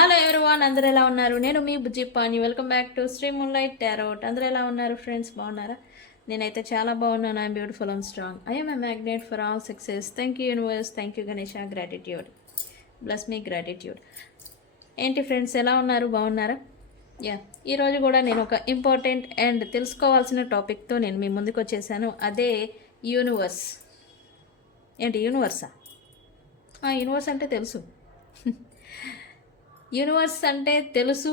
Hello everyone, అందరూ ఎలా ఉన్నారు? నేను మీ Bujji Pani. Welcome back to Sri moonlight tarot. అందరూ ఎలా ఉన్నారు ఫ్రెండ్స్? బాగున్నారా? నేనైతే చాలా బాగున్నాను. I'm beautiful and strong. I'm a magnet for all success. Thank you universe, thank you Ganesha. Gratitude, bless me gratitude. ఏంటి ఫ్రెండ్స్, ఎలా ఉన్నారు? బాగున్నారా? ఈరోజు కూడా నేను ఒక ఇంపార్టెంట్ అండ్ తెలుసుకోవాల్సిన టాపిక్తో నేను మీ ముందుకు వచ్చేసాను. అదే యూనివర్స్. ఏంటి యూనివర్సా? యూనివర్స్ అంటే తెలుసు. యూనివర్స్ అంటే తెలుసు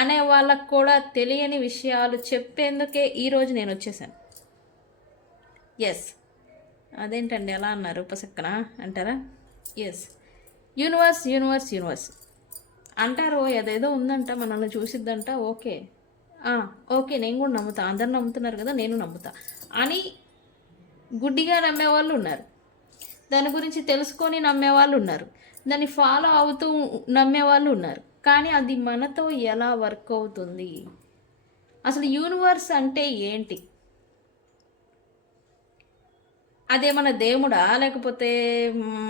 అనే వాళ్ళకు కూడా తెలియని విషయాలు చెప్పేందుకే ఈరోజు నేను వచ్చేసాను. ఎస్, అదేంటండి ఎలా అన్నారు? ఉపసక్కన అంటారా? ఎస్, యూనివర్స్ యూనివర్స్ యూనివర్స్ అంటారు. ఏదేదో ఉందంట, మనల్ని చూసిద్దంట. ఓకే ఓకే, నేను కూడా నమ్ముతా. అందరు నమ్ముతున్నారు కదా, నేను నమ్ముతా అని గుడ్డిగా నమ్మేవాళ్ళు ఉన్నారు. దాని గురించి తెలుసుకొని నమ్మేవాళ్ళు ఉన్నారు. దాన్ని ఫాలో అవుతూ నమ్మేవాళ్ళు ఉన్నారు. కానీ అది మనతో ఎలా వర్క్ అవుతుంది? అసలు యూనివర్స్ అంటే ఏంటి? అదే మన దేవుడా, లేకపోతే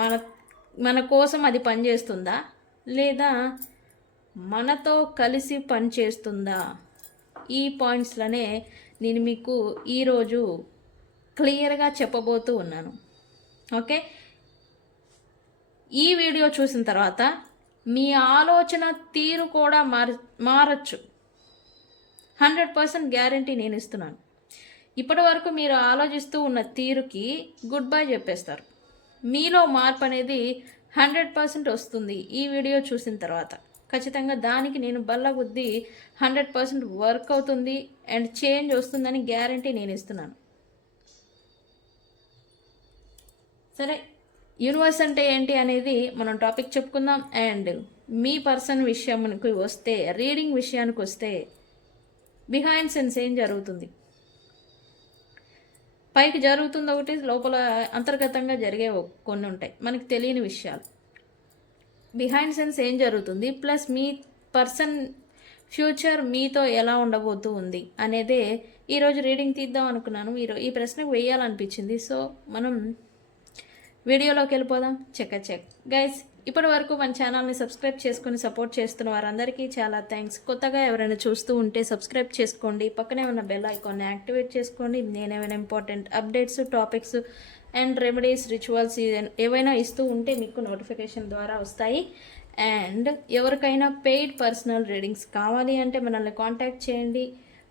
మన మన కోసం అది పనిచేస్తుందా, లేదా మనతో కలిసి పనిచేస్తుందా? ఈ పాయింట్స్లోనే నేను మీకు ఈరోజు క్లియర్గా చెప్పబోతూ ఉన్నాను. ఓకే, ఈ వీడియో చూసిన తర్వాత మీ ఆలోచన తీరు కూడా మారచ్చు. 100% గ్యారంటీ నేను ఇస్తున్నాను. ఇప్పటి వరకు మీరు ఆలోచిస్తూ ఉన్న తీరుకి గుడ్ బై చెప్పేస్తారు. మీలో మార్పు అనేది 100% వస్తుంది. ఈ వీడియో చూసిన తర్వాత ఖచ్చితంగా దానికి నేను బల్లగుద్ది 100% వర్క్ అవుతుంది అండ్ చేంజ్ వస్తుందని గ్యారంటీ నేను ఇస్తున్నాను. సరే, యూనివర్స్ అంటే ఏంటి అనేది మనం టాపిక్ చెప్పుకుందాం. అండ్ మీ పర్సన్ విషయానికి వస్తే, రీడింగ్ విషయానికి వస్తే, బిహైండ్ సెన్స్ ఏం జరుగుతుంది? పైకి జరుగుతుంది ఒకటి, లోపల అంతర్గతంగా జరిగే కొన్ని ఉంటాయి, మనకి తెలియని విషయాలు. బిహైండ్ సెన్స్ ఏం జరుగుతుంది, ప్లస్ మీ పర్సన్ ఫ్యూచర్ మీతో ఎలా ఉండబోతూ ఉంది అనేదే ఈరోజు రీడింగ్ తీద్దాం అనుకున్నాను. ఈ ప్రశ్నకు వేయాలనిపించింది. సో మనం వీడియోలోకి వెళ్ళిపోదాం. చెక్ గైస్, ఇప్పటి వరకు మన ఛానల్ని సబ్స్క్రైబ్ చేసుకుని సపోర్ట్ చేస్తున్న వారందరికీ చాలా థ్యాంక్స్. కొత్తగా ఎవరైనా చూస్తూ ఉంటే సబ్స్క్రైబ్ చేసుకోండి. పక్కనే ఉన్న బెల్ ఐకాన్ని యాక్టివేట్ చేసుకోండి. నేనేమైనా important updates, topics and remedies, rituals ఏవైనా ఇస్తూ ఉంటే మీకు నోటిఫికేషన్ ద్వారా వస్తాయి. అండ్ ఎవరికైనా పెయిడ్ పర్సనల్ రీడింగ్స్ కావాలి అంటే మనల్ని కాంటాక్ట్ చేయండి.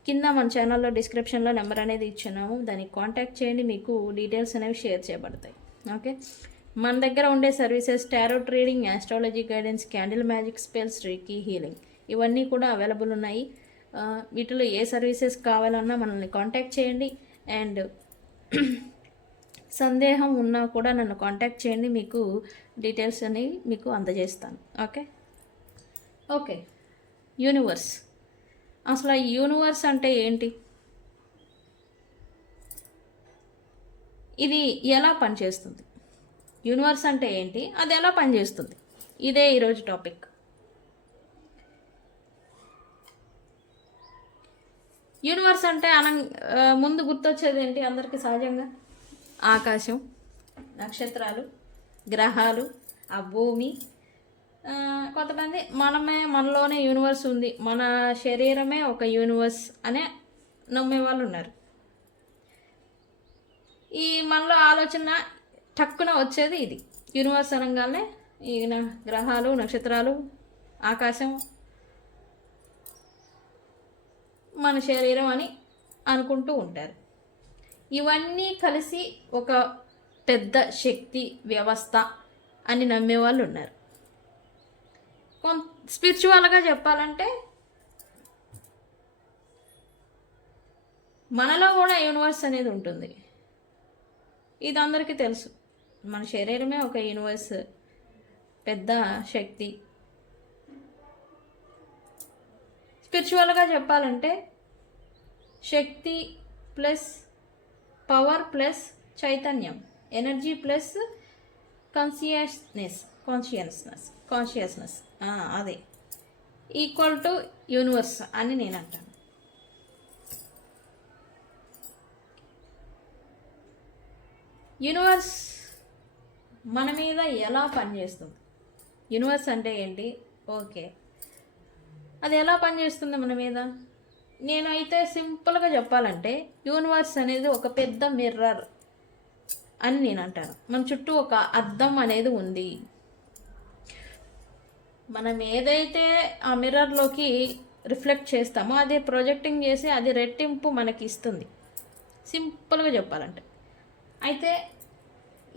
కింద మన ఛానల్లో డిస్క్రిప్షన్లో నెంబర్ అనేది ఇచ్చున్నాము, దానికి కాంటాక్ట్ చేయండి. మీకు డీటెయిల్స్ అనేవి షేర్ చేయబడతాయి. ఓకే, మన దగ్గర ఉండే services tarot reading, astrology guidance, candle magic spells, reiki healing ఇవన్నీ కూడా అవైలబుల్ ఉన్నాయి. వీటిలో ఏ సర్వీసెస్ కావాలన్నా మనల్ని కాంటాక్ట్ చేయండి. అండ్ సందేహం ఉన్నా కూడా నన్ను కాంటాక్ట్ చేయండి, మీకు డీటెయిల్స్ అనేవి మీకు అందజేస్తాను. Okay, universe. అసలు ఆ యూనివర్స్ అంటే ఏంటి? ఇది ఎలా పనిచేస్తుంది? యూనివర్స్ అంటే ఏంటి, అది ఎలా పనిచేస్తుంది? ఇదే ఈరోజు టాపిక్. యూనివర్స్ అంటే ముందు గుర్తొచ్చేది ఏంటి అందరికీ సహజంగా? ఆకాశం, నక్షత్రాలు, గ్రహాలు, ఆ భూమి. కొంతమంది మనలోనే యూనివర్స్ ఉంది, మన శరీరమే ఒక యూనివర్స్ అనే నమ్మే వాళ్ళు ఉన్నారు. ఈ మనలో ఆలోచన టక్కున వచ్చేది ఇది. యూనివర్స్ అనగానే ఈ గ్రహాలు, నక్షత్రాలు, ఆకాశం, మన శరీరం అని అనుకుంటూ ఉంటారు. ఇవన్నీ కలిసి ఒక పెద్ద శక్తి వ్యవస్థ అని నమ్మేవాళ్ళు ఉన్నారు. స్పిరిచువల్గా చెప్పాలంటే మనలో కూడా యూనివర్స్ అనేది ఉంటుంది. ఇది అందరికీ తెలుసు. మన శరీరమే ఒక యూనివర్స్, పెద్ద శక్తి. స్పిరిచువల్గా చెప్పాలంటే శక్తి ప్లస్ పవర్ ప్లస్ చైతన్యం, ఎనర్జీ ప్లస్ కాన్షియస్నెస్ అదే ఈక్వల్ టు యూనివర్స్ అని నేను అంటాను. యూనివర్స్ మన మీద ఎలా పనిచేస్తుంది? యూనివర్స్ అంటే ఏంటి? ఓకే, అది ఎలా పనిచేస్తుంది మన మీద? నేనైతే సింపుల్గా చెప్పాలంటే యూనివర్స్ అనేది ఒక పెద్ద మిర్రర్ అని నేను అంటాను. మన చుట్టూ ఒక అద్దం అనేది ఉంది. మనం ఏదైతే ఆ మిర్రర్లోకి రిఫ్లెక్ట్ చేస్తామో అది ప్రొజెక్టింగ్ చేసి అది రెట్టింపు మనకి ఇస్తుంది, సింపుల్గా చెప్పాలంటే. అయితే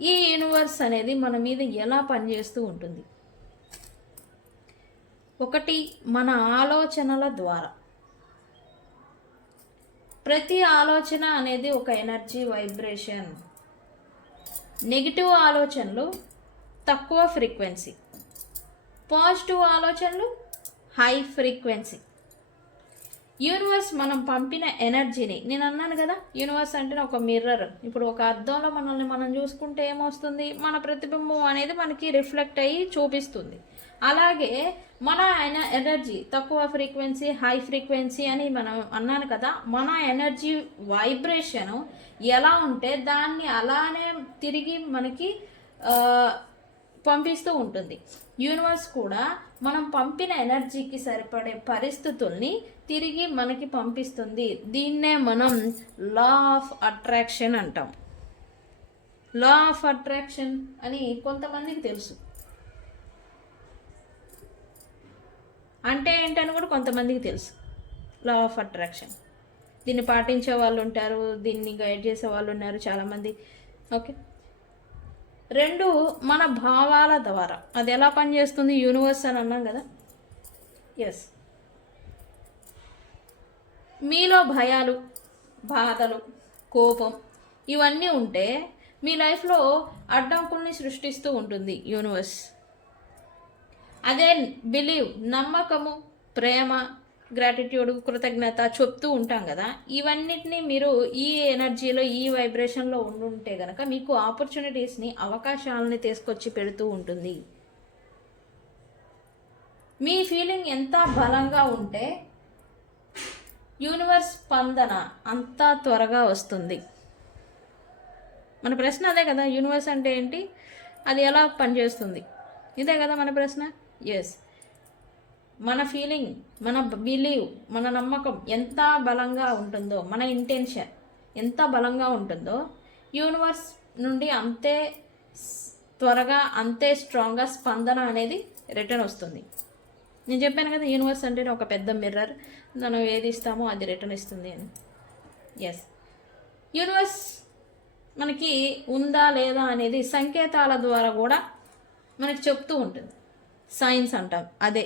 ఈ యూనివర్స్ అనేది మన మీద ఎలా పనిచేస్తూ ఉంటుంది? ఒకటి, మన ఆలోచనల ద్వారా. ప్రతి ఆలోచన అనేది ఒక ఎనర్జీ వైబ్రేషన్. నెగిటివ్ ఆలోచనలు తక్కువ ఫ్రీక్వెన్సీ, పాజిటివ్ ఆలోచనలు హై ఫ్రీక్వెన్సీ. యూనివర్స్ మనం పంపిన ఎనర్జీని, నేను అన్నాను కదా యూనివర్స్ అంటే ఒక మిర్రర్. ఇప్పుడు ఒక అద్దంలో మనల్ని మనం చూసుకుంటే ఏమొస్తుంది? మన ప్రతిబింబం అనేది మనకి రిఫ్లెక్ట్ అయ్యి చూపిస్తుంది. అలాగే మన ఎనర్జీ తక్కువ ఫ్రీక్వెన్సీ హై ఫ్రీక్వెన్సీ అని మనం అన్నాను కదా, మన ఎనర్జీ వైబ్రేషను ఎలా ఉంటే దాన్ని అలానే తిరిగి మనకి పంపిస్తూ ఉంటుంది. యూనివర్స్ కూడా మనం పంపిన ఎనర్జీకి సరిపడే పరిస్థితుల్ని తిరిగి మనకి పంపిస్తుంది. దీన్నే మనం లా ఆఫ్ అట్రాక్షన్ అంటాం. లా ఆఫ్ అట్రాక్షన్ అని కొంతమందికి తెలుసు, అంటే ఏంటని కూడా కొంతమందికి తెలుసు. లా ఆఫ్ అట్రాక్షన్ దీన్ని పాటించే వాళ్ళు ఉంటారు, దీన్ని గైడ్ చేసే వాళ్ళు ఉన్నారు చాలామంది. ఓకే, రెండు, మన భావాల ద్వారా. అది ఎలా పనిచేస్తుంది? యూనివర్స్ అని అన్నాం కదా. ఎస్, మీలో భయాలు, బాధలు, కోపం ఇవన్నీ ఉంటే మీ లైఫ్లో అడ్డంకుల్ని సృష్టిస్తూ ఉంటుంది యూనివర్స్. అదే బిలీవ్, నమ్మకము, ప్రేమ, గ్రాటిట్యూడ్, కృతజ్ఞత చెప్తూ ఉంటాం కదా, ఇవన్నిటినీ మీరు ఈ ఎనర్జీలో ఈ వైబ్రేషన్లో ఉండుంటే కనుక మీకు ఆపర్చునిటీస్ని, అవకాశాలని తీసుకొచ్చి పెడుతూ ఉంటుంది. మీ ఫీలింగ్ ఎంత బలంగా ఉంటే యూనివర్స్ స్పందన అంత త్వరగా వస్తుంది. మన ప్రశ్న అదే కదా, యూనివర్స్ అంటే ఏంటి, అది ఎలా పనిచేస్తుంది, ఇదే కదా మన ప్రశ్న. ఎస్, మన ఫీలింగ్, మన బిలీవ్, మన నమ్మకం ఎంత బలంగా ఉంటుందో, మన ఇంటెన్షన్ ఎంత బలంగా ఉంటుందో యూనివర్స్ నుండి అంతే త్వరగా, అంతే స్ట్రాంగ్గా స్పందన అనేది రిటర్న్ వస్తుంది. నేను చెప్పాను కదా యూనివర్స్ అంటే ఒక పెద్ద మిర్రర్, మనం ఏది ఇస్తామో అది రిటర్న్ ఇస్తుంది అని. ఎస్, యూనివర్స్ మనకి ఉందా లేదా అనేది సంకేతాల ద్వారా కూడా మనకి చెప్తూ ఉంటుంది. సైన్స్ అంటాం అదే.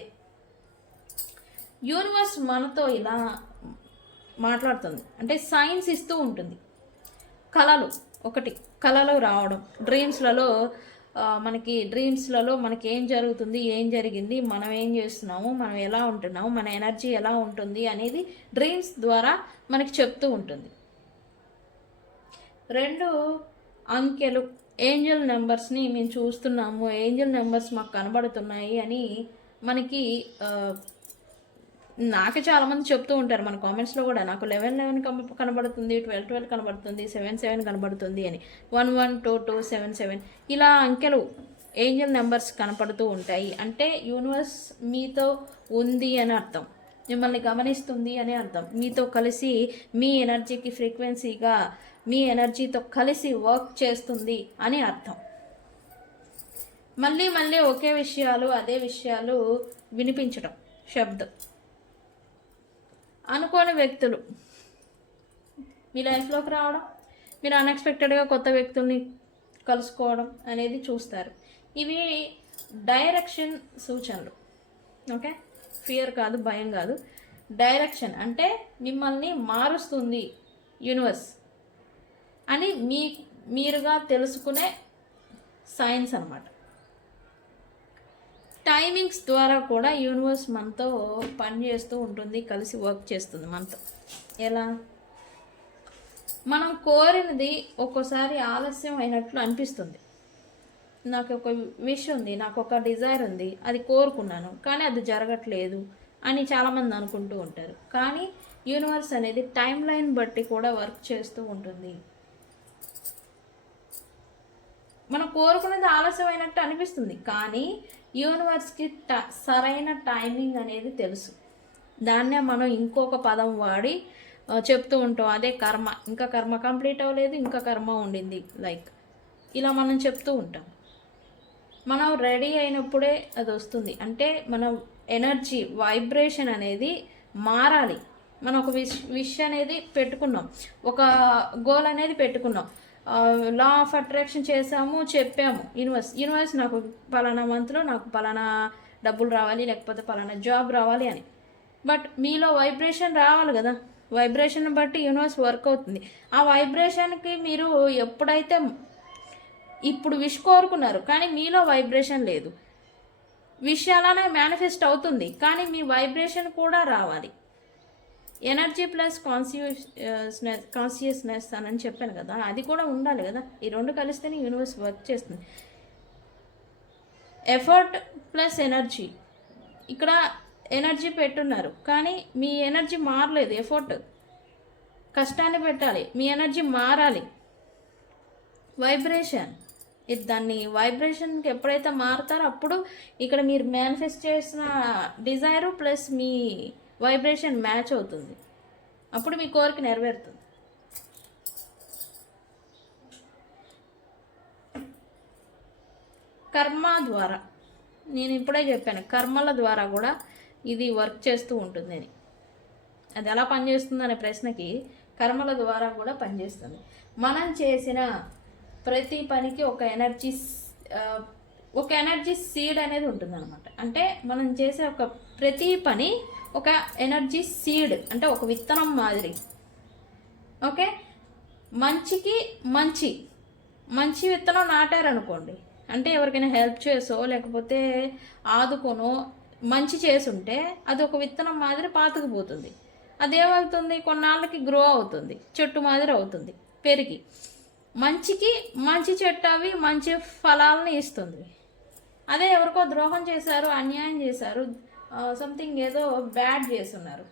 యూనివర్స్ మనతో ఇలా మాట్లాడుతుంది అంటే సైన్స్ ఇస్తూ ఉంటుంది. కళలు, ఒకటి కళలు రావడం, డ్రీమ్స్లలో మనకి ఏం జరుగుతుంది, ఏం జరిగింది, మనం ఏం చేస్తున్నాము, మనం ఎలా ఉంటున్నాము, మన ఎనర్జీ ఎలా ఉంటుంది అనేది డ్రీమ్స్ ద్వారా మనకి చెప్తూ ఉంటుంది. రెండు, అంకెలు, ఏంజల్ నెంబర్స్ని మేము చూస్తున్నాము, ఏంజల్ నెంబర్స్ మాకు కనబడుతున్నాయి అని మనకి నాకు చాలామంది చెప్తూ ఉంటారు మన కామెంట్స్లో కూడా. నాకు 11 కనబడుతుంది, 12 కనబడుతుంది, 7 కనబడుతుంది అని, 112277 ఇలా అంకెలు, ఏంజల్ నెంబర్స్ కనపడుతూ ఉంటాయి. అంటే యూనివర్స్ మీతో ఉంది అని అర్థం, మిమ్మల్ని గమనిస్తుంది అని అర్థం, మీతో కలిసి మీ ఎనర్జీకి ఫ్రీక్వెన్సీగా మీ ఎనర్జీతో కలిసి వర్క్ చేస్తుంది అని అర్థం. మళ్ళీ మళ్ళీ ఒకే విషయాలు, అదే విషయాలు వినిపించడం, శబ్దం. అనుకోని వ్యక్తులు మీ లైఫ్లోకి రావడం, మీరు అన్ఎక్స్పెక్టెడ్గా కొత్త వ్యక్తుల్ని కలుసుకోవడం అనేది చూస్తారు. ఇవి డైరెక్షన్ సూచనలు. ఓకే, ఫియర్ కాదు, భయం కాదు, డైరెక్షన్ అంటే మిమ్మల్ని మారుస్తుంది యూనివర్స్ అని మీరుగా తెలుసుకునే సైన్స్ అన్నమాట. టైమింగ్స్ ద్వారా కూడా యూనివర్స్ మనతో పనిచేస్తూ ఉంటుంది, కలిసి వర్క్ చేస్తుంది మనతో. ఎలా? మనం కోరినది ఒక్కోసారి ఆలస్యం అయినట్లు అనిపిస్తుంది. నాకు ఒక విష్ ఉంది, నాకు ఒక డిజైర్ ఉంది, అది కోరుకున్నాను కానీ అది జరగట్లేదు అని చాలామంది అనుకుంటూ ఉంటారు. కానీ యూనివర్స్ అనేది టైం లైన్ బట్టి కూడా వర్క్ చేస్తూ ఉంటుంది. మనం కోరుకునేది ఆలస్యమైనట్టు అనిపిస్తుంది కానీ యూనివర్స్కి సరైన టైమింగ్ అనేది తెలుసు. దాన్నే మనం ఇంకొక పదం వాడి చెప్తూ ఉంటాం, అదే కర్మ. ఇంకా కర్మ కంప్లీట్ అవ్వలేదు, ఇంకా కర్మ ఉండింది, లైక్ ఇలా మనం చెప్తూ ఉంటాం. మనం రెడీ అయినప్పుడే అది వస్తుంది. అంటే మన ఎనర్జీ వైబ్రేషన్ అనేది మారాలి. మనం ఒక విష్ అనేది పెట్టుకున్నాం, ఒక గోల్ అనేది పెట్టుకున్నాం, లా ఆఫ్ అట్రాక్షన్ చేసాము, చెప్పాము యూనివర్స్ నాకు పలానా మంత్లో నాకు పలానా డబ్బులు రావాలి, లేకపోతే పలానా జాబ్ రావాలి అని. బట్ మీలో వైబ్రేషన్ రావాలి కదా, వైబ్రేషన్ బట్టి యూనివర్స్ వర్క్ అవుతుంది. ఆ వైబ్రేషన్కి మీరు ఎప్పుడైతే ఇప్పుడు విష్ కోరుకున్నారు కానీ మీలో వైబ్రేషన్ లేదు, విష్ అలానే మేనిఫెస్ట్ అవుతుంది కానీ మీ వైబ్రేషన్ కూడా రావాలి. ఎనర్జీ ప్లస్ కాన్షియస్నెస్ అని చెప్పాను కదా, అది కూడా ఉండాలి కదా. ఈ రెండు కలిస్తేనే యూనివర్స్ వర్క్ చేస్తుంది. Effort plus energy. ఇక్కడ ఎనర్జీ పెట్టున్నారు కానీ మీ ఎనర్జీ మారలేదు. ఎఫర్ట్, కష్టాన్ని పెట్టాలి, మీ ఎనర్జీ మారాలి. వైబ్రేషన్, దాన్ని వైబ్రేషన్కి ఎప్పుడైతే మారుతారో అప్పుడు ఇక్కడ మీరు మేనిఫెస్ట్ చేసిన డిజైరు ప్లస్ మీ వైబ్రేషన్ మ్యాచ్ అవుతుంది, అప్పుడు మీ కోరిక నెరవేరుతుంది. కర్మ ద్వారా, నేను ఇప్పుడే చెప్పాను, కర్మల ద్వారా కూడా ఇది వర్క్ చేస్తూ ఉంటుంది అని. అది ఎలా పనిచేస్తుంది అనే ప్రశ్నకి కర్మల ద్వారా కూడా పనిచేస్తుంది. మనం చేసిన ప్రతి పనికి ఒక ఎనర్జీ సీడ్ అనేది ఉంటుంది అనమాట. అంటే మనం చేసే ప్రతి పని ఒక ఎనర్జీ సీడ్, అంటే ఒక విత్తనం మాదిరి. ఓకే, మంచికి మంచి విత్తనం నాటారనుకోండి, అంటే ఎవరికైనా హెల్ప్ చేసో లేకపోతే ఆదుకోనో మంచి చేసుంటే అది ఒక విత్తనం మాదిరి పాతుకుపోతుంది. అదేమవుతుంది, కొన్నాళ్ళకి గ్రో అవుతుంది, చెట్టు మాదిరి అవుతుంది పెరిగి. మంచికి మంచి చెట్టు అవి మంచి ఫలాలను ఇస్తుంది. అదే ఎవరికో ద్రోహం చేశారు, అన్యాయం చేశారు, సంథింగ్ ఏదో బ్యాడ్ చేస్తున్నారు,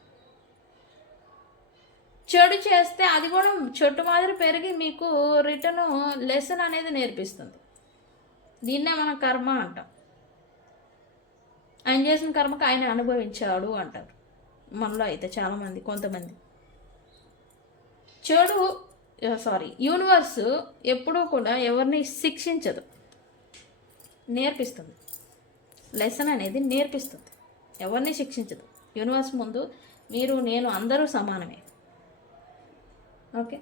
చెడు చేస్తే అది కూడా చెట్టు మాదిరి పెరిగి మీకు రిటర్న్ లెసన్ అనేది నేర్పిస్తుంది. దీన్నే మనం కర్మ అంటాం. ఆయన చేసిన కర్మకు ఆయన అనుభవించాడు అంటారు మనలో అయితే చాలామంది. కొంతమంది యూనివర్స్ ఎప్పుడూ కూడా ఎవరిని శిక్షించదు, నేర్పిస్తుంది. లెసన్ అనేది నేర్పిస్తుంది, ఎవరిని శిక్షించదు. యూనివర్స్ ముందు మీరు నేను అందరూ సమానమే. ఓకే,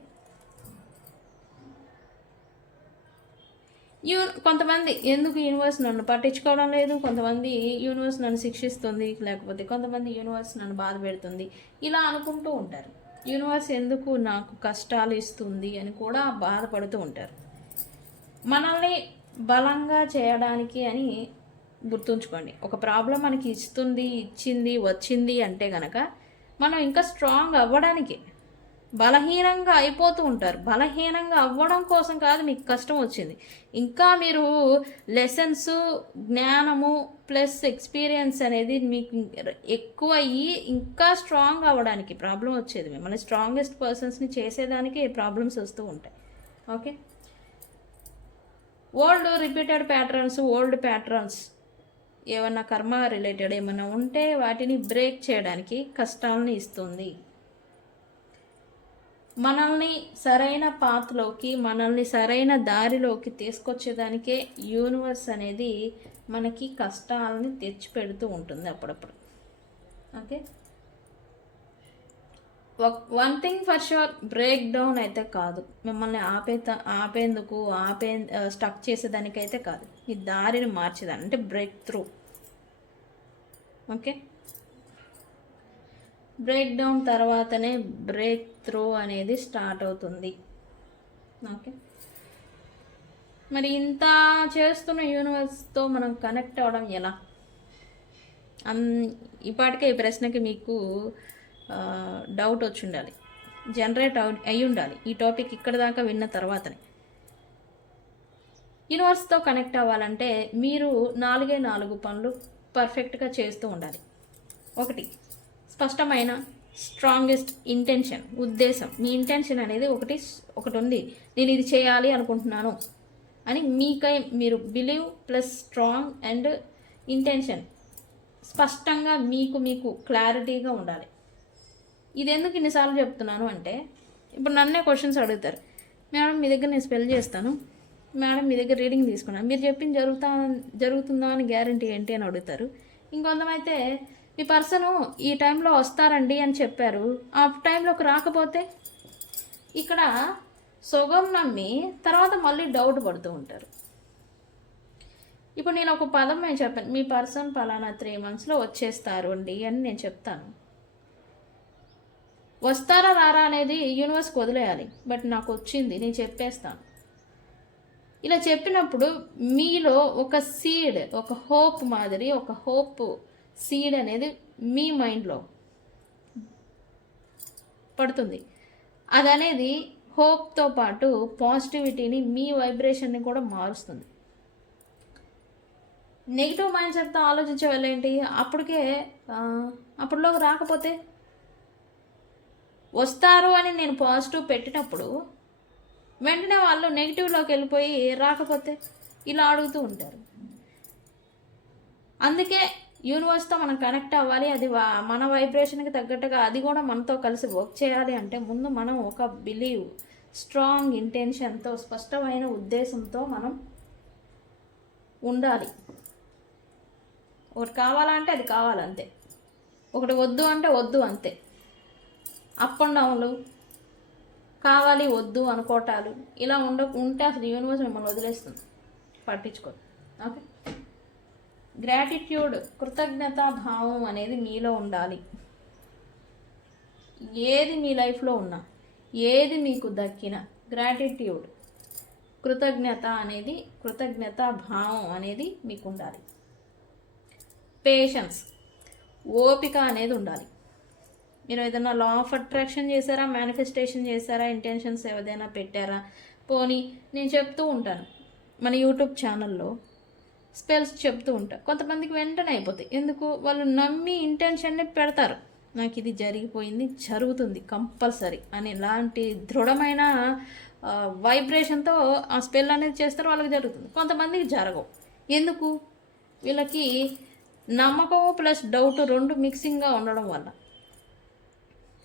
కొంతమంది ఎందుకు యూనివర్స్ నన్ను పట్టించుకోవడం లేదు, కొంతమంది యూనివర్స్ నన్ను శిక్షిస్తుంది, లేకపోతే కొంతమంది యూనివర్స్ నన్ను బాధ పెడుతుంది, ఇలా అనుకుంటూ ఉంటారు. యూనివర్స్ ఎందుకు నాకు కష్టాలు ఇస్తుంది అని కూడా బాధపడుతూ ఉంటారు. మనల్ని బలంగా చేయడానికి అని గుర్తుంచుకోండి. ఒక ప్రాబ్లం మనకి ఇచ్చింది వచ్చింది అంటే కనుక మనం ఇంకా స్ట్రాంగ్ అవ్వడానికి. బలహీనంగా అయిపోతూ ఉంటారు, బలహీనంగా అవ్వడం కోసం కాదు మీకు కష్టం వచ్చింది. ఇంకా మీరు లెసన్స్, జ్ఞానము ప్లస్ ఎక్స్పీరియన్స్ అనేది మీకు ఎక్కువ అయ్యి ఇంకా స్ట్రాంగ్ అవ్వడానికి ప్రాబ్లం వచ్చేది. మిమ్మల్ని స్ట్రాంగెస్ట్ పర్సన్స్ని చేసేదానికి ప్రాబ్లమ్స్ వస్తూ ఉంటాయి. ఓకే, రిపీటెడ్ ఓల్డ్ ప్యాటర్న్స్ ఏమన్నా కర్మ రిలేటెడ్ ఏమన్నా ఉంటే వాటిని బ్రేక్ చేయడానికి కష్టాలను ఇస్తుంది. మనల్ని సరైన పాత్లోకి, మనల్ని సరైన దారిలోకి తీసుకొచ్చేదానికే యూనివర్స్ అనేది మనకి కష్టాలని తెచ్చిపెడుతూ ఉంటుంది అప్పుడప్పుడు. Okay, one thing for sure, break down అయితే కాదు, మిమ్మల్ని ఆపేందుకు స్టక్ చేసేదానికైతే కాదు, ఈ దారిని మార్చేదాన్ని, అంటే break through. Okay, break down తర్వాతనే బ్రేక్ త్రూ అనేది స్టార్ట్ అవుతుంది. ఓకే, మరి ఇంత చేస్తున్న యూనివర్స్తో మనం కనెక్ట్ అవ్వడం ఎలా? ఇప్పటికే ఈ ప్రశ్నకి మీకు డౌట్ వచ్చి ఉండాలి, జనరేట్ అయి ఉండాలి ఈ టాపిక్ ఇక్కడ దాకా విన్న తర్వాతనే. యూనివర్స్తో కనెక్ట్ అవ్వాలంటే మీరు 4 పనులు పర్ఫెక్ట్గా చేస్తూ ఉండాలి. 1, స్పష్టమైన స్ట్రాంగెస్ట్ ఇంటెన్షన్, ఉద్దేశం. మీ ఇంటెన్షన్ అనేది ఒకటి ఉంది, నేను ఇది చేయాలి అనుకుంటున్నాను అని మీకై మీరు believe plus strong and intention స్పష్టంగా మీకు క్లారిటీగా ఉండాలి. ఇది ఎందుకు ఇన్నిసార్లు చెప్తున్నాను అంటే, ఇప్పుడు నన్నే క్వశ్చన్స్ అడుగుతారు, మేడం మీ దగ్గర నేను స్పెల్ చేస్తాను, మేడం మీ దగ్గర రీడింగ్ తీసుకున్నాను, మీరు చెప్పింది జరుగుతుందా అని గ్యారంటీ ఏంటి అని అడుగుతారు. ఇంకొంతమైతే మీ పర్సను ఈ టైంలో వస్తారండి అని చెప్పారు, ఆ టైంలోకి రాకపోతే ఇక్కడ సొగం నమ్మి తర్వాత మళ్ళీ డౌట్ పడుతూ ఉంటారు. ఇప్పుడు నేను ఒక పదం నేను చెప్పాను, మీ పర్సన్ పలానా 3 monthsలో వచ్చేస్తారు అండి అని నేను చెప్తాను. వస్తారా రారా అనేది యూనివర్స్కి వదిలేయాలి, బట్ నాకు వచ్చింది నేను చెప్పేస్తాను. ఇలా చెప్పినప్పుడు మీలో ఒక సీడ్, ఒక హోప్ మాదిరి, ఒక హోప్ సీడ్ అనేది మీ మైండ్లో పడుతుంది. అది అనేది హోప్తో పాటు పాజిటివిటీని, మీ వైబ్రేషన్ని కూడా మారుస్తుంది. నెగిటివ్ మైండ్ సెట్తో ఆలోచించే వాళ్ళు ఏంటి, అప్పటిలోకి రాకపోతే, వస్తారు అని నేను పాజిటివ్ పెట్టినప్పుడు వెంటనే వాళ్ళు నెగిటివ్లోకి వెళ్ళిపోయి రాకపోతే ఇలా అడుగుతూ ఉంటారు. అందుకే యూనివర్స్తో మనం కనెక్ట్ అవ్వాలి, అది మన వైబ్రేషన్కి తగ్గట్టుగా అది కూడా మనతో కలిసి వర్క్ చేయాలి అంటే ముందు మనం ఒక బిలీవ్, స్ట్రాంగ్ ఇంటెన్షన్తో, స్పష్టమైన ఉద్దేశంతో మనం ఉండాలి. ఒకటి కావాలంటే అది కావాలంతే, ఒకటి వద్దు అంటే వద్దు అంతే. అప్ అండ్ డౌన్లు, కావాలి వద్దు అనుకోవటాలు ఇలా ఉంటే అసలు యూనివర్స్ మిమ్మల్ని వదిలేస్తుంది, పట్టించుకోదు. ఓకే, గ్రాటిట్యూడ్, కృతజ్ఞతా భావం అనేది మీలో ఉండాలి. ఏది మీ లైఫ్లో ఉన్నా, ఏది మీకు దక్కినా గ్రాటిట్యూడ్, కృతజ్ఞతా భావం అనేది మీకు ఉండాలి. పేషెన్స్, ఓపిక అనేది ఉండాలి. మీరు ఏదైనా లా ఆఫ్ అట్రాక్షన్ చేశారా, మేనిఫెస్టేషన్ చేశారా, ఇంటెన్షన్స్ ఏదైనా పెట్టారా, పోనీ నేను చెప్తూ ఉంటాను మన యూట్యూబ్ ఛానల్లో స్పెల్స్ చెప్తూ ఉంటాను. కొంతమందికి వెంటనే అయిపోతాయి, ఎందుకు, వాళ్ళు నమ్మి ఇంటెన్షన్ని పెడతారు, నాకు ఇది జరిగిపోయింది, జరుగుతుంది కంపల్సరీ అని ఇలాంటి దృఢమైన వైబ్రేషన్తో ఆ స్పెల్ అనేది చేస్తారు, వాళ్ళకి జరుగుతుంది. కొంతమందికి జరగవు, ఎందుకు, వీళ్ళకి నమ్మకం ప్లస్ డౌట్ 2 మిక్సింగ్గా ఉండడం వల్ల.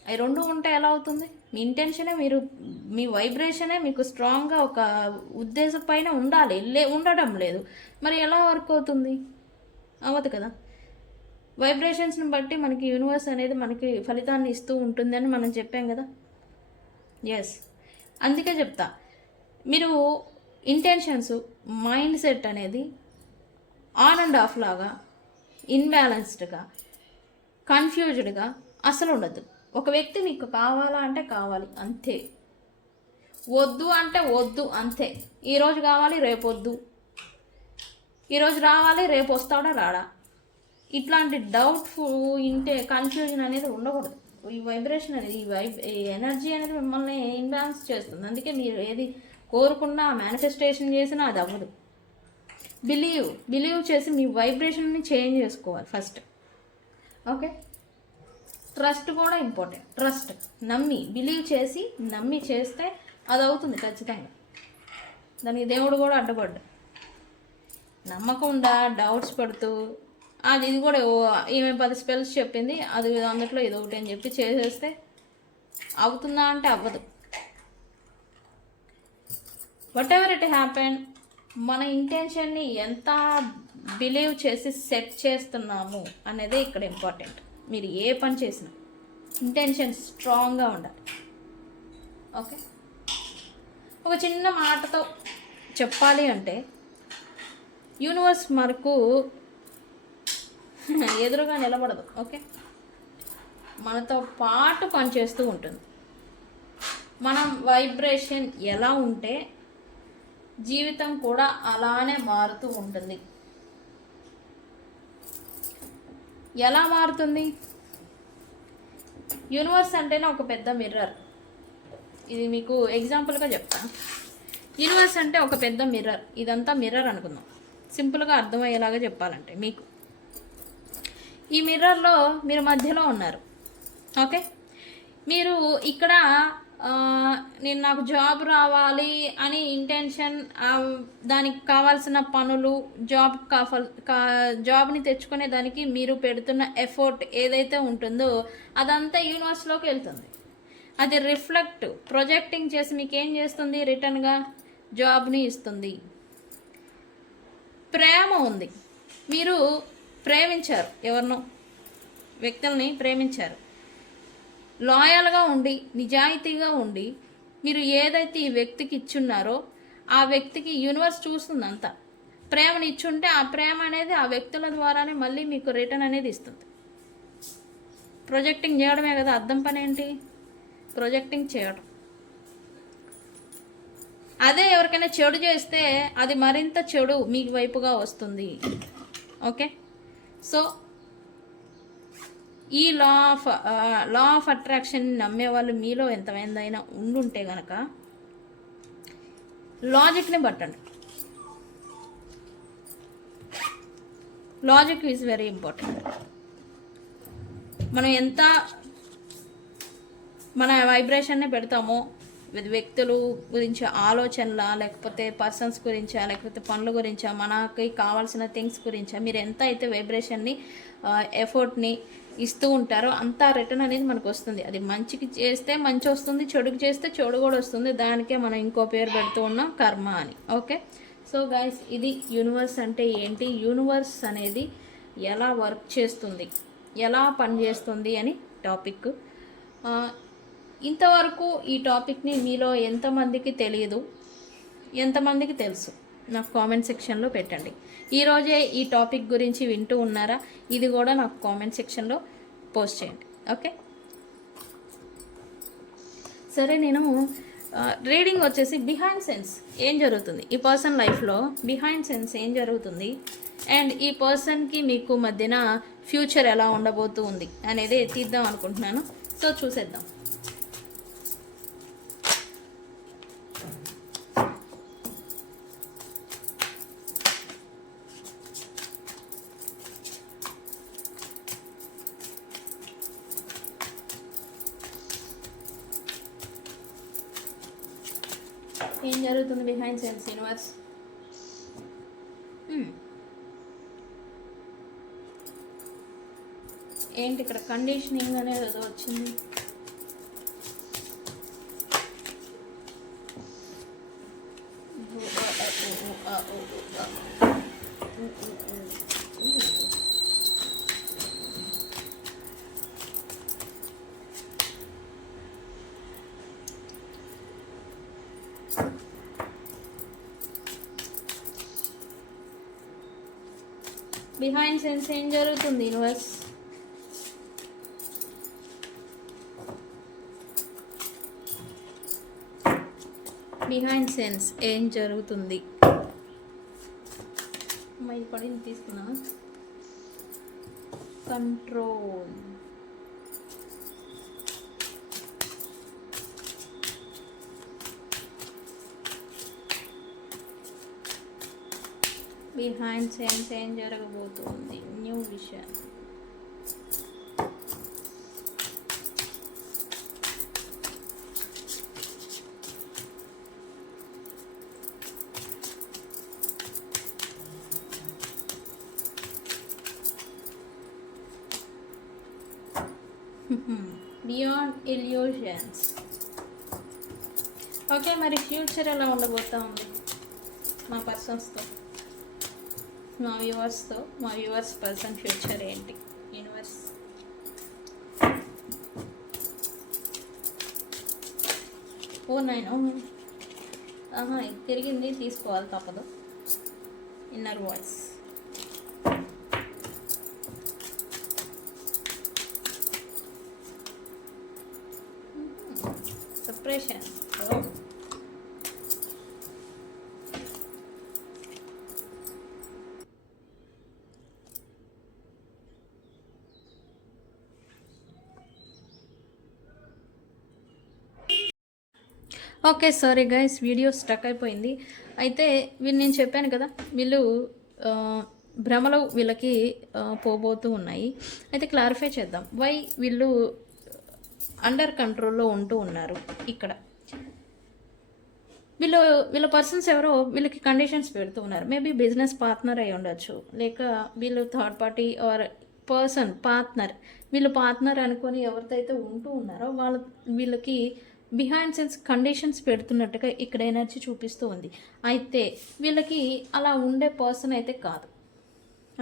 అవి 2 ఉంటే ఎలా అవుతుంది, మీ ఇంటెన్షనే, మీ వైబ్రేషనే మీకు స్ట్రాంగ్గా ఒక ఉద్దేశం పైన ఉండాలి, ఉండడం లేదు, మరి ఎలా వర్క్ అవుతుంది, అవ్వదు కదా. వైబ్రేషన్స్ని బట్టి మనకి యూనివర్స్ అనేది మనకి ఫలితాన్ని ఇస్తూ ఉంటుంది అని మనం చెప్పాం కదా. ఎస్, అందుకే చెప్తా, మీరు ఇంటెన్షన్స్, మైండ్ సెట్ అనేది ఆన్ అండ్ ఆఫ్ లాగా, ఇన్బ్యాలెన్స్డ్గా, కన్ఫ్యూజ్డ్గా అసలు ఉండదు. ఒక వ్యక్తి మీకు కావాలా అంటే కావాలి అంతే, వద్దు అంటే వద్దు అంతే. ఈరోజు కావాలి రేపు వద్దు, ఈరోజు రావాలి రేపు వస్తాడా రాడా, ఇట్లాంటి డౌట్ఫుల్ కన్ఫ్యూజన్ అనేది ఉండకూడదు. ఈ వైబ్రేషన్ అనేది, ఈ ఎనర్జీ అనేది మిమ్మల్ని ఇన్బ్యాలెన్స్ చేస్తుంది. అందుకే మీరు ఏది కోరుకున్నా, మేనిఫెస్టేషన్ చేసినా అది అవ్వదు. బిలీవ్ చేసి మీ వైబ్రేషన్ని చేంజ్ చేసుకోవాలి ఫస్ట్. ఓకే, ట్రస్ట్ కూడా ఇంపార్టెంట్. ట్రస్ట్, బిలీవ్ చేసి నమ్మి చేస్తే అది అవుతుంది ఖచ్చితంగా. దానికి దేవుడు కూడా అడ్డపడ్డా, నమ్మకుండా డౌట్స్ పడుతూ ఇది కూడా ఈమె 10 స్పెల్స్ చెప్పింది, అది అందులో ఇది ఒకటి అని చెప్పి చేసేస్తే అవుతుందా అంటే అవ్వదు. వాట్ ఎవర్ ఇట్ హ్యాపెన్, మన ఇంటెన్షన్ని ఎంత బిలీవ్ చేసి సెట్ చేస్తున్నాము అనేది ఇక్కడ ఇంపార్టెంట్. మీరు ఏ పని చేసినా ఇంటెన్షన్ స్ట్రాంగ్గా ఉండాలి. ఓకే, ఒక చిన్న మాటతో చెప్పాలి అంటే, యూనివర్స్ మనకు ఎదురుగా నిలబడదు. ఓకే, మనతో పాటు పనిచేస్తూ ఉంటుంది. మనం వైబ్రేషన్ ఎలా ఉంటే జీవితం కూడా అలానే మారుతూ ఉంటుంది. ఎలా మారుతుంది, యూనివర్స్ అంటేనే ఒక పెద్ద మిర్రర్. ఇది మీకు ఎగ్జాంపుల్గా చెప్తాను. యూనివర్స్ అంటే ఒక పెద్ద మిర్రర్, ఇదంతా మిర్రర్ అనుకుందాం, సింపుల్గా అర్థమయ్యేలాగా చెప్పాలంటే. మీకు ఈ మిర్రర్లో మీరు మధ్యలో ఉన్నారు. ఓకే, మీరు ఇక్కడ నేను నాకు జాబ్ రావాలి అని ఇంటెన్షన్, దానికి కావాల్సిన పనులు, జాబ్ని తెచ్చుకునే దానికి మీరు పెడుతున్న ఎఫర్ట్ ఏదైతే ఉంటుందో అదంతా యూనివర్స్లోకి వెళ్తుంది. అది ప్రొజెక్టింగ్ చేసి మీకు ఏం చేస్తుంది? రిటర్న్గా జాబ్ని ఇస్తుంది. ప్రేమ ఉంది, మీరు ప్రేమించారు, ఎవరినో వ్యక్తుల్ని ప్రేమించారు, లాయల్గా ఉండి నిజాయితీగా ఉండి మీరు ఏదైతే ఈ వ్యక్తికి ఇచ్చున్నారో ఆ వ్యక్తికి యూనివర్స్ చూస్తుంది అంతా. ప్రేమని ఇచ్చుంటే ఆ ప్రేమ అనేది ఆ వ్యక్తుల ద్వారానే మళ్ళీ మీకు రిటర్న్ అనేది ఇస్తుంది. ప్రొజెక్టింగ్ చేయడమే కదా అర్థం. పని ఏంటి? ప్రొజెక్టింగ్ చేయడం. అదే ఎవరికైనా చెడు చేస్తే అది మరింత చెడు మీ వైపుగా వస్తుంది. ఓకే, సో ఈ లా ఆఫ్ అట్రాక్షన్ నమ్మే వాళ్ళు మీలో ఎంతమందైనా ఉండుంటే కనుక లాజిక్ని పట్టండి. Logic is very important. మనం ఎంత మన వైబ్రేషన్ని పెడతామో, వ్యక్తులు గురించి ఆలోచనలా, లేకపోతే పర్సన్స్ గురించా, లేకపోతే పనుల గురించా, మనకి కావాల్సిన థింగ్స్ గురించా మీరు ఎంత అయితే వైబ్రేషన్ని ఎఫర్ట్ని ఇస్తూ ఉంటారో అంతా రిటర్న్ అనేది మనకు వస్తుంది. అది మంచికి చేస్తే మంచి వస్తుంది, చెడుకు చేస్తే చెడు కూడా వస్తుంది. దానికే మనం ఇంకో పేరు పెడుతూ ఉన్నాం, కర్మ అని. ఓకే, సో గైస్, ఇది యూనివర్స్ అంటే ఏంటి, యూనివర్స్ అనేది ఎలా వర్క్ చేస్తుంది, ఎలా పనిచేస్తుంది అని టాపిక్. ఇంతవరకు ఈ టాపిక్ని మీలో ఎంతమందికి తెలియదు, ఎంతమందికి తెలుసు, నాకు కామెంట్ సెక్షన్లో పెట్టండి. ఈరోజే ఈ టాపిక్ గురించి వింటూ ఉన్నారా? ఇది కూడా నాకు కామెంట్ సెక్షన్లో పోస్ట్ చేయండి. ఓకే, సరే. నేను రీడింగ్ వచ్చేసి బిహైండ్ సెన్స్ ఏం జరుగుతుంది, ఈ పర్సన్ లైఫ్లో బిహైండ్ సెన్స్ ఏం జరుగుతుంది, అండ్ ఈ పర్సన్కి మీకు మధ్యన ఫ్యూచర్ ఎలా ఉండబోతూ ఉంది అనేది తీద్దాం అనుకుంటున్నాను. సో చూసేద్దాం. ఏం జరుగుతుంది బిహైండ్ సెన్స్ యూనివర్స్? ఏంటి ఇక్కడ కండిషనింగ్ అనేది ఏదో వచ్చింది. బిహైండ్ సెన్స్ ఏం జరుగుతుంది యూనివర్స్? బిహైండ్ సెన్స్ ఏం జరుగుతుంది? ఇది పడింది, తీసుకున్నాను. కంట్రోల్. బిహైండ్ సెన్స్ ఏం జరగబోతుంది? New vision. Beyond illusions. Okay, మరి ఫ్యూచర్ ఎలా ఉండబోతా ఉంది మా పర్సన్స్తో, మా వ్యూవర్స్తో? మా వ్యూవర్స్ పర్సన్ ఫ్యూచర్ ఏంటి యూనివర్స్? ఇది తిరిగింది, తీసుకోవాలి తప్పదు. Inner voice. Separation. Okay, sorry guys, video stuck అయిపోయింది. అయితే నేను చెప్పాను కదా, వీళ్ళు భ్రమలు వీళ్ళకి పోబోతూ ఉన్నాయి. అయితే క్లారిఫై చేద్దాం. వై వీళ్ళు అండర్ కంట్రోల్లో ఉంటూ ఉన్నారు ఇక్కడ. వీళ్ళ పర్సన్స్ ఎవరో వీళ్ళకి కండిషన్స్ పెడుతూ ఉన్నారు. మేబీ బిజినెస్ పార్ట్నర్ అయి ఉండొచ్చు, లేక వీళ్ళు థర్డ్ పార్టీ ఆర్ పార్ట్నర్. వీళ్ళు పార్ట్నర్ అనుకొని ఎవరితో అయితే ఉంటూ ఉన్నారో వీళ్ళకి బిహైండ్ సెన్స్ కండిషన్స్ పెడుతున్నట్టుగా ఇక్కడ ఎనర్జీ చూపిస్తూ ఉంది. అయితే వీళ్ళకి అలా ఉండే పర్సన్ అయితే కాదు,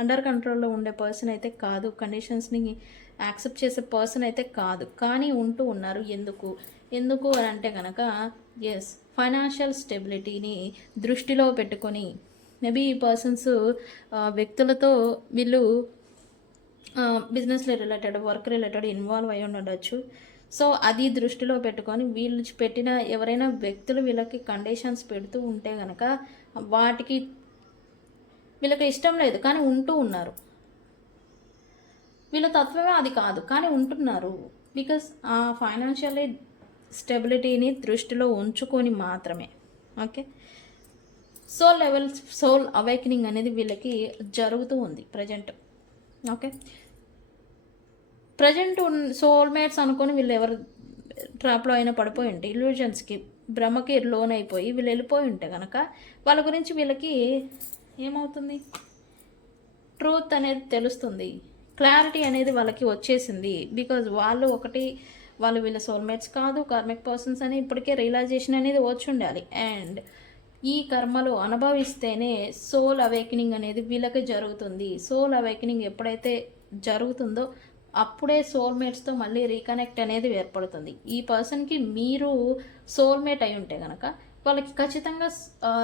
అండర్ కంట్రోల్లో ఉండే పర్సన్ అయితే కాదు, కండిషన్స్ని యాక్సెప్ట్ చేసే పర్సన్ అయితే కాదు, కానీ ఉంటూ ఉన్నారు. ఎందుకు అని అంటే కనుక ఎస్, ఫైనాన్షియల్ స్టెబిలిటీని దృష్టిలో పెట్టుకొని మేబీ ఈ పర్సన్స్ వ్యక్తులతో వీళ్ళు business related, work related involve అయి ఉండొచ్చు. సో అది దృష్టిలో పెట్టుకొని వీళ్ళు పెట్టిన ఎవరైనా వ్యక్తులు వీళ్ళకి కండిషన్స్ పెడుతూ ఉంటే కనుక వాటికి వీళ్ళకి ఇష్టం లేదు, కానీ ఉంటూ ఉన్నారు. వీళ్ళ తత్వమే అది కాదు, కానీ ఉంటున్నారు. బికాస్ ఆ ఫైనాన్షియల్లీ స్టెబిలిటీని దృష్టిలో ఉంచుకొని మాత్రమే. ఓకే, సోల్ అవేకనింగ్ అనేది వీళ్ళకి జరుగుతూ ఉంది ప్రజెంట్. ఓకే, ప్రజెంట్ సోల్మేట్స్ అనుకొని వీళ్ళు ఎవరు ట్రాప్లో అయినా పడిపోయి ఉంటే, ఇల్యూజన్స్కి, భ్రమకి లోన్ అయిపోయి వీళ్ళు వెళ్ళిపోయి ఉంటే కనుక వాళ్ళ గురించి వీళ్ళకి ఏమవుతుంది, ట్రూత్ అనేది తెలుస్తుంది, క్లారిటీ అనేది వాళ్ళకి వచ్చేసింది. బికాజ్ వాళ్ళు వీళ్ళ సోల్మేట్స్ కాదు, కార్మిక్ పర్సన్స్ అని ఇప్పటికే రియలైజేషన్ అనేది వచ్చి ఉండాలి. అండ్ ఈ కర్మలు అనుభవిస్తేనే సోల్ అవేకనింగ్ అనేది వీళ్ళకి జరుగుతుంది. సోల్ అవేకనింగ్ ఎప్పుడైతే జరుగుతుందో అప్పుడే సోల్మేట్స్తో మళ్ళీ రీకనెక్ట్ అనేది ఏర్పడుతుంది. ఈ పర్సన్కి మీరు సోల్మేట్ అయి ఉంటే కనుక వాళ్ళకి ఖచ్చితంగా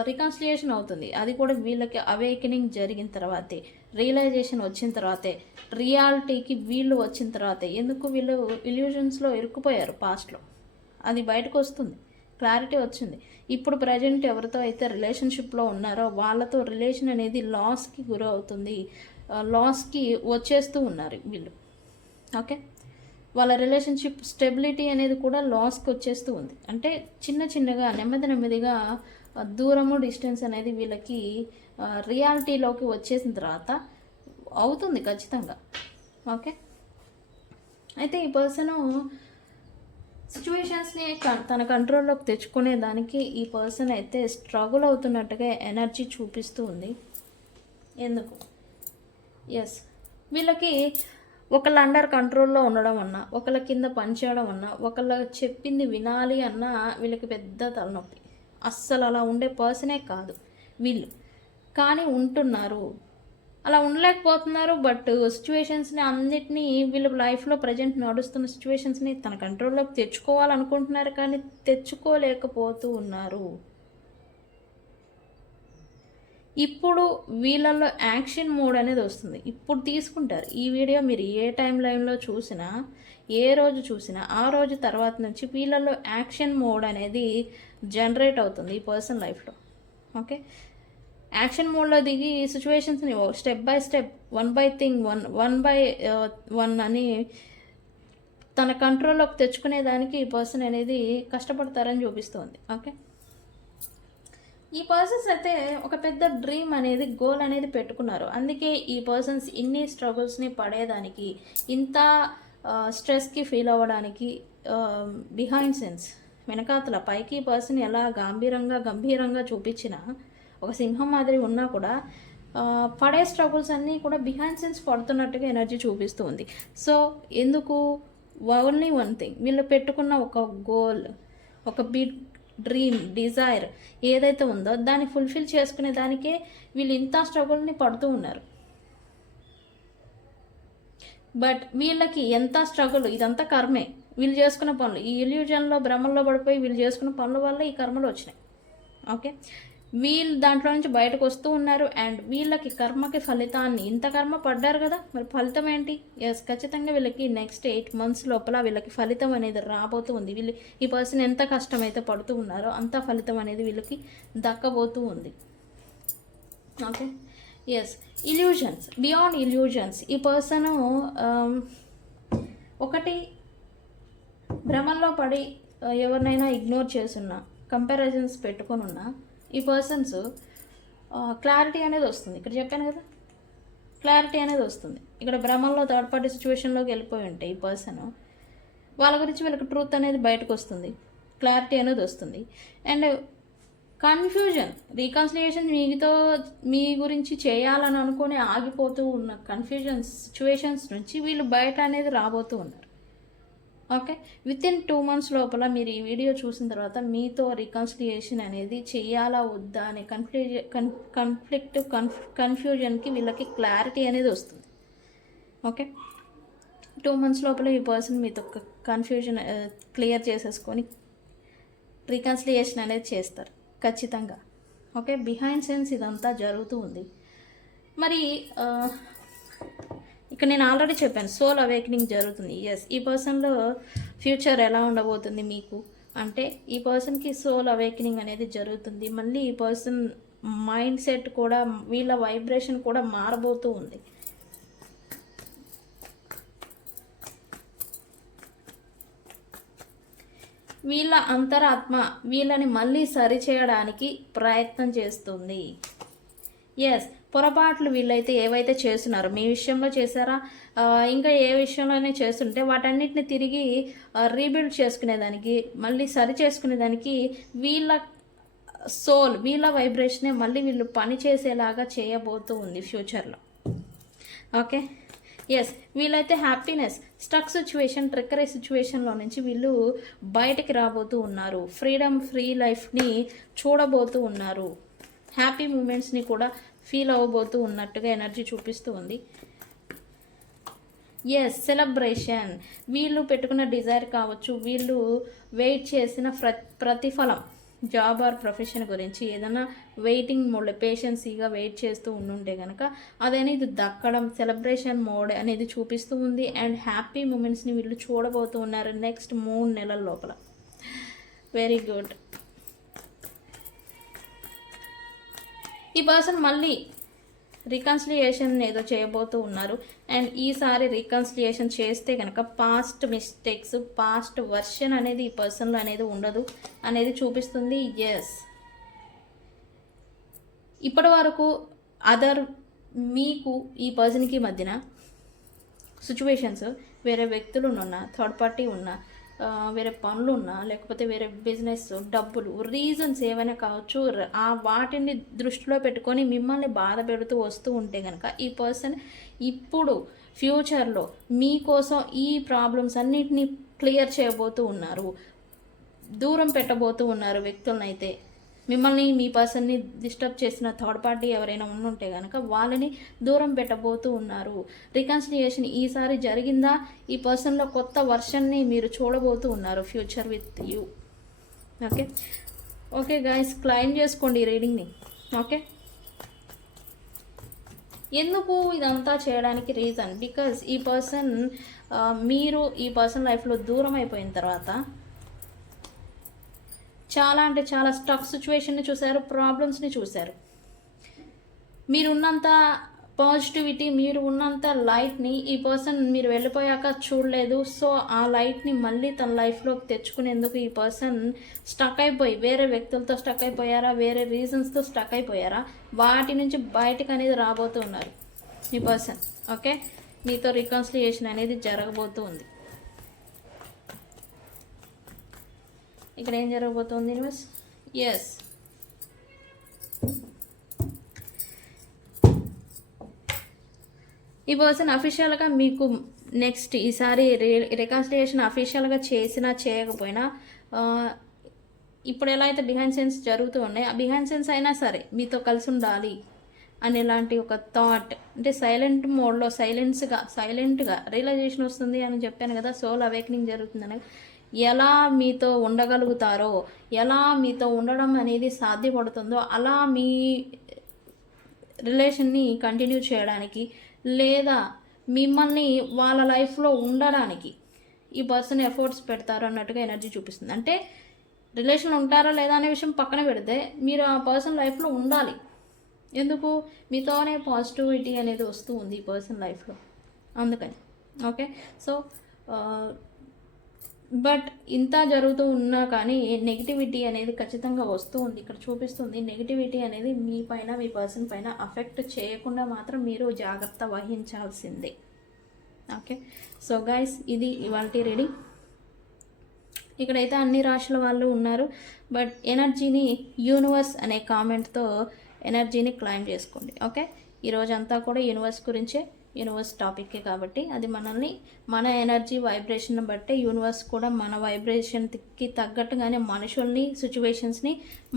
రికన్సిలియేషన్ అవుతుంది. అది కూడా వీళ్ళకి అవేకనింగ్ జరిగిన తర్వాతే, రియలైజేషన్ వచ్చిన తర్వాతే, రియాలిటీకి వీళ్ళు వచ్చిన తర్వాతే. ఎందుకు వీళ్ళు ఇల్యూజన్స్లో ఇరుక్కుపోయారు పాస్ట్లో, అది బయటకు వస్తుంది, క్లారిటీ వచ్చింది. ఇప్పుడు ప్రజెంట్ ఎవరితో అయితే రిలేషన్షిప్లో ఉన్నారో వాళ్ళతో రిలేషన్ అనేది లాస్కి గురవుతుంది, లాస్కి వచ్చేస్తూ ఉన్నారు వీళ్ళు. ఓకే, వాళ్ళ రిలేషన్షిప్ స్టెబిలిటీ అనేది కూడా లాస్కి వచ్చేస్తూ ఉంది. అంటే చిన్నగా నెమ్మదిగా దూరము, డిస్టెన్స్ అనేది వీళ్ళకి రియాలిటీలోకి వచ్చేసిన తర్వాత అవుతుంది ఖచ్చితంగా. ఓకే, అయితే ఈ పర్సను సిచ్యువేషన్స్ని తన కంట్రోల్లోకి తెచ్చుకునే దానికి ఈ పర్సన్ అయితే స్ట్రగుల్ అవుతున్నట్టుగా ఎనర్జీ చూపిస్తూ ఉంది. ఎందుకు? ఎస్, వీళ్ళకి ఒకళ్ళ అండర్ కంట్రోల్లో ఉండడం అన్నా, ఒకళ్ళ కింద పనిచేయడం అన్నా, ఒకళ్ళ చెప్పింది వినాలి అన్నా వీళ్ళకి పెద్ద తలనొప్పి. అస్సలు అలా ఉండే పర్సనే కాదు వీళ్ళు, కానీ ఉంటున్నారు. అలా ఉండలేకపోతున్నారు. బట్ సిచ్యువేషన్స్ని అన్నిటినీ వీళ్ళ లైఫ్లో ప్రజెంట్ నడుస్తున్న సిచ్యువేషన్స్ని తన కంట్రోల్లోకి తెచ్చుకోవాలనుకుంటున్నారు, కానీ తెచ్చుకోలేకపోతూ ఉన్నారు. ఇప్పుడు వీళ్ళల్లో యాక్షన్ మోడ్ అనేది వస్తుంది. ఇప్పుడు తీసుకుంటారు. ఈ వీడియో మీరు ఏ టైం లైన్లో చూసినా, ఏ రోజు చూసినా ఆ రోజు తర్వాత నుంచి వీళ్ళల్లో యాక్షన్ మోడ్ అనేది జనరేట్ అవుతుంది ఈ పర్సన్ లైఫ్లో. ఓకే, యాక్షన్ మోడ్లో దిగి సిచ్యువేషన్స్ని step by step, one by one అని తన కంట్రోల్లోకి తెచ్చుకునేదానికి ఈ పర్సన్ అనేది కష్టపడతారని చూపిస్తుంది. ఓకే, ఈ పర్సన్స్ అయితే ఒక పెద్ద డ్రీమ్ అనేది, గోల్ అనేది పెట్టుకున్నారు. అందుకే ఈ పర్సన్స్ ఇన్ని స్ట్రగుల్స్ని పడేదానికి, ఇంత స్ట్రెస్కి ఫీల్ అవ్వడానికి బిహైండ్ సెన్స్ వెనకాతల పైకి ఈ పర్సన్ ఎలా గంభీరంగా చూపించినా, ఒక సింహం మాదిరి ఉన్నా కూడా పడే స్ట్రగుల్స్ అన్నీ కూడా బిహైండ్ సెన్స్ పడుతున్నట్టుగా ఎనర్జీ చూపిస్తూ ఉంది. సో ఎందుకు? ఓన్లీ వన్ థింగ్, వీళ్ళు పెట్టుకున్న ఒక గోల్, ఒక బిగ్ డ్రీమ్, డిజైర్ ఏదైతే ఉందో దాన్ని ఫుల్ఫిల్ చేసుకునే దానికే వీళ్ళు ఇంత స్ట్రగుల్ని పడుతూ ఉన్నారు. బట్ వీళ్ళకి ఎంత స్ట్రగుల్, ఇదంతా కర్మే. వీళ్ళు చేసుకున్న పనులు, ఈ ఇల్యూజన్లో, భ్రమల్లో పడిపోయి వీళ్ళు చేసుకున్న పనుల వల్ల ఈ కర్మలు వచ్చినాయి. ఓకే, వీళ్ళు దాంట్లో నుంచి బయటకు వస్తూ ఉన్నారు. అండ్ వీళ్ళకి కర్మకి ఫలితాన్ని, ఇంత కర్మ పడ్డారు కదా, మరి ఫలితం ఏంటి? ఎస్, ఖచ్చితంగా వీళ్ళకి నెక్స్ట్ 8 months లోపల వీళ్ళకి ఫలితం అనేది రాబోతూ ఉంది. ఈ పర్సన్ ఎంత కష్టమైతే పడుతూ ఉన్నారో అంత ఫలితం అనేది వీళ్ళకి దక్కబోతూ ఉంది. Okay, yes, illusions, beyond illusions. ఈ పర్సన్ ఒకటి భ్రమల్లో పడి ఎవరినైనా ఇగ్నోర్ చేసున్నా, కంపారిజన్స్ పెట్టుకొని ఉన్నా, ఈ పర్సన్స్ క్లారిటీ అనేది వస్తుంది. ఇక్కడ చెప్పాను కదా, క్లారిటీ అనేది వస్తుంది. ఇక్కడ భ్రమంలో థర్డ్ పార్టీ సిచ్యువేషన్లోకి వెళ్ళిపోయి ఉంటే ఈ పర్సన్ వాళ్ళ గురించి వీళ్ళకి ట్రూత్ అనేది బయటకు వస్తుంది, క్లారిటీ అనేది వస్తుంది. అండ్ కన్ఫ్యూజన్, రీకన్సిలియేషన్ మీ గురించి చేయాలని అనుకుని ఆగిపోతూ ఉన్న సిచ్యువేషన్స్ నుంచి వీళ్ళు బయట అనేది రాబోతూ ఉన్నారు. ఓకే, వితిన్ 2 months లోపల మీరు ఈ వీడియో చూసిన తర్వాత మీతో రికన్సిలియేషన్ అనేది చేయాలా వద్దా అనే కన్ఫ్యూజన్కి వీళ్ళకి క్లారిటీ అనేది వస్తుంది. ఓకే, 2 months లోపల ఈ పర్సన్ మీతో కన్ఫ్యూజన్ క్లియర్ చేసేసుకొని రికన్సిలియేషన్ అనేది చేస్తారు ఖచ్చితంగా. ఓకే, బిహైండ్ సెన్స్ ఇదంతా జరుగుతూ ఉంది. మరి ఇక్కడ నేను ఆల్రెడీ చెప్పాను, సోల్ అవేకనింగ్ జరుగుతుంది. ఎస్, ఈ పర్సన్లో ఫ్యూచర్ ఎలా ఉండబోతుంది మీకు అంటే, ఈ పర్సన్కి సోల్ అవేకనింగ్ అనేది జరుగుతుంది. మళ్ళీ ఈ పర్సన్ మైండ్ సెట్ కూడా, వీళ్ళ వైబ్రేషన్ కూడా మారబోతూ ఉంది. వీళ్ళ అంతరాత్మ వీళ్ళని మళ్ళీ సరిచేయడానికి ప్రయత్నం చేస్తుంది. ఎస్, పొరపాట్లు వీళ్ళైతే ఏవైతే చేస్తున్నారో, మీ విషయంలో చేశారా, ఇంకా ఏ విషయంలోనే చేస్తుంటే వాటన్నిటిని తిరిగి రీబిల్డ్ చేసుకునేదానికి, మళ్ళీ సరి చేసుకునేదానికి వీళ్ళ సోల్, వీళ్ళ వైబ్రేషనే మళ్ళీ వీళ్ళు పని చేసేలాగా చేయబోతూ ఉంది ఫ్యూచర్లో. ఓకే, ఎస్, వీళ్ళైతే హ్యాపీనెస్, స్టక్ సిచ్యువేషన్, ట్రిక్కరీ సిచ్యువేషన్లో నుంచి వీళ్ళు బయటికి రాబోతూ ఉన్నారు. ఫ్రీ లైఫ్ని చూడబోతూ ఉన్నారు. హ్యాపీ మూమెంట్స్ని కూడా ఫీల్ అవ్వబోతూ ఉన్నట్టుగా ఎనర్జీ చూపిస్తూ ఉంది. ఎస్, సెలబ్రేషన్, వీళ్ళు పెట్టుకున్న డిజైర్ కావచ్చు, వీళ్ళు వెయిట్ చేసిన ప్రతిఫలం, జాబ్ ఆర్ ప్రొఫెషన్ గురించి ఏదైనా వెయిటింగ్ మోడ్, పేషెన్సీగా వెయిట్ చేస్తూ ఉండుంటే కనుక అదనేది దక్కడం, సెలబ్రేషన్ మోడ్ అనేది చూపిస్తూ ఉంది. అండ్ హ్యాపీ మూమెంట్స్ని వీళ్ళు చూడబోతూ ఉన్నారు నెక్స్ట్ 3 నెలల లోపల. Very good. ఈ పర్సన్ మళ్ళీ రికన్సిలియేషన్ ఏదో చేయబోతూ ఉన్నారు. అండ్ ఈసారి రికన్సిలియేషన్ చేస్తే కనుక పాస్ట్ మిస్టేక్స్, పాస్ట్ వర్షన్ అనేది ఈ పర్సన్లో అనేది ఉండదు అనేది చూపిస్తుంది. ఎస్, ఇప్పటి వరకు మీకు ఈ పర్సన్కి మధ్యన సిచ్యువేషన్స్, వేరే వ్యక్తులు ఉన్నా, థర్డ్ పార్టీ ఉన్నా, వేరే పనులు ఉన్నా, లేకపోతే వేరే బిజినెస్, డబ్బులు, రీజన్స్ ఏమైనా కావచ్చు, వాటిని దృష్టిలో పెట్టుకొని మిమ్మల్ని బాధ పెడుతూ వస్తూ ఉంటే కనుక ఈ పర్సన్ ఇప్పుడు ఫ్యూచర్లో మీకోసం ఈ ప్రాబ్లమ్స్ అన్నిటినీ క్లియర్ చేయబోతూ ఉన్నారు. దూరం పెట్టబోతూ ఉన్నారు వ్యక్తులనైతే. మిమ్మల్ని, మీ పర్సన్ని డిస్టర్బ్ చేసిన థర్డ్ పార్టీ ఎవరైనా ఉండుంటే కనుక వాళ్ళని దూరం పెట్టబోతూ ఉన్నారు. రికన్సిలియేషన్ ఈసారి జరిగిందా, ఈ పర్సన్లో కొత్త వర్షన్ని మీరు చూడబోతూ ఉన్నారు future with you. Okay, okay guys, claim చేసుకోండి ఈ రీడింగ్ని. ఓకే, ఎందుకు ఇదంతా చేయడానికి రీజన్, బికాజ్ ఈ పర్సన్ మీరు ఈ పర్సన్ లైఫ్లో దూరం అయిపోయిన తర్వాత చాలా అంటే చాలా స్టక్ సిచ్యువేషన్ని చూశారు, ప్రాబ్లమ్స్ని చూశారు. మీరున్నంత పాజిటివిటీ, మీరు ఉన్నంత లైట్ని ఈ పర్సన్ మీరు వెళ్ళిపోయాక చూడలేదు. సో ఆ లైట్ని మళ్ళీ తన లైఫ్లోకి తెచ్చుకునేందుకు ఈ పర్సన్ స్టక్ అయిపోయి, వేరే వ్యక్తులతో స్టక్ అయిపోయారా, వేరే రీజన్స్తో స్టక్ అయిపోయారా, వాటి నుంచి బయటకు అనేది రాబోతూ ఉన్నారు ఈ పర్సన్. ఓకే, మీతో రికన్సిలియేషన్ అనేది జరగబోతూ ఉంది. ఇక్కడ ఏం జరగబోతుంది యూనివర్స్? ఎస్, ఈ పర్సన్ అఫీషియల్గా మీకు నెక్స్ట్ ఈసారి రికన్సిలియేషన్ అఫీషియల్గా చేసినా చేయకపోయినా, ఇప్పుడు ఎలా అయితే బిహైండ్ సెన్స్ జరుగుతూ ఉన్నాయి, ఆ బిహైండ్ సెన్స్ అయినా సరే మీతో కలిసి ఉండాలి అనేలాంటి ఒక థాట్, అంటే సైలెంట్ మోడ్లో సైలెంట్గా రియలైజేషన్ వస్తుంది అని చెప్పాను కదా, సోల్ అవేకనింగ్ జరుగుతుందని. ఎలా మీతో ఉండగలుగుతారో, ఎలా మీతో ఉండడం అనేది సాధ్యపడుతుందో అలా మీ రిలేషన్ని కంటిన్యూ చేయడానికి, లేదా మిమ్మల్ని వాళ్ళ లైఫ్లో ఉండడానికి ఈ పర్సన్ ఎఫర్ట్స్ పెడతారు అన్నట్టుగా ఎనర్జీ చూపిస్తుంది. అంటే రిలేషన్ ఉంటారా లేదా అనే విషయం పక్కన పెడితే మీరు ఆ పర్సన్ లైఫ్లో ఉండాలి. ఎందుకు? మీతోనే పాజిటివిటీ అనేది వస్తూ ఉంది ఈ పర్సన్ లైఫ్లో, అందుకని. ఓకే, సో బట్ ఇంత జరుగుతూ ఉన్నా కానీ నెగిటివిటీ అనేది ఖచ్చితంగా వస్తూ ఉంది. ఇక్కడ చూపిస్తుంది నెగిటివిటీ అనేది మీ పైన, మీ పర్సన్ పైన అఫెక్ట్ చేయకుండా మాత్రం మీరు జాగ్రత్త వహించాల్సిందే. ఓకే, సో గైస్, ఇది ఇవాల్టి రీడింగ్. ఇక్కడైతే అన్ని రాశుల వాళ్ళు ఉన్నారు. బట్ ఎనర్జీని యూనివర్స్ అనే కామెంట్తో ఎనర్జీని క్లైమ్ చేసుకోండి. ఓకే, ఈరోజంతా కూడా యూనివర్స్ గురించే, యూనివర్స్ టాపిక్కే కాబట్టి అది మనల్ని మన ఎనర్జీ వైబ్రేషన్ బట్టే యూనివర్స్ కూడా మన వైబ్రేషన్కి తగ్గట్టుగానే మనుషుల్ని, సిచ్యువేషన్స్ని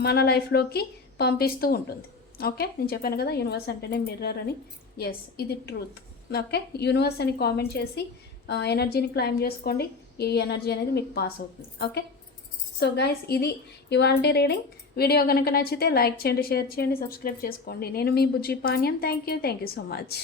మన లైఫ్లోకి పంపిస్తూ ఉంటుంది. ఓకే, నేను చెప్పాను కదా యూనివర్స్ అంటేనే మిర్రర్ అని. ఎస్, ఇది ట్రూత్. ఓకే, యూనివర్స్ అని కామెంట్ చేసి ఎనర్జీని క్లైమ్ చేసుకోండి. ఈ ఎనర్జీ అనేది మీకు పాస్ అవుతుంది. ఓకే, సో గైస్, ఇది ఇవాల్టి రీడింగ్. వీడియో కనుక నచ్చితే లైక్ చేయండి, షేర్ చేయండి, సబ్స్క్రైబ్ చేసుకోండి. నేను మీ Bujji Panyam. Thank you so much.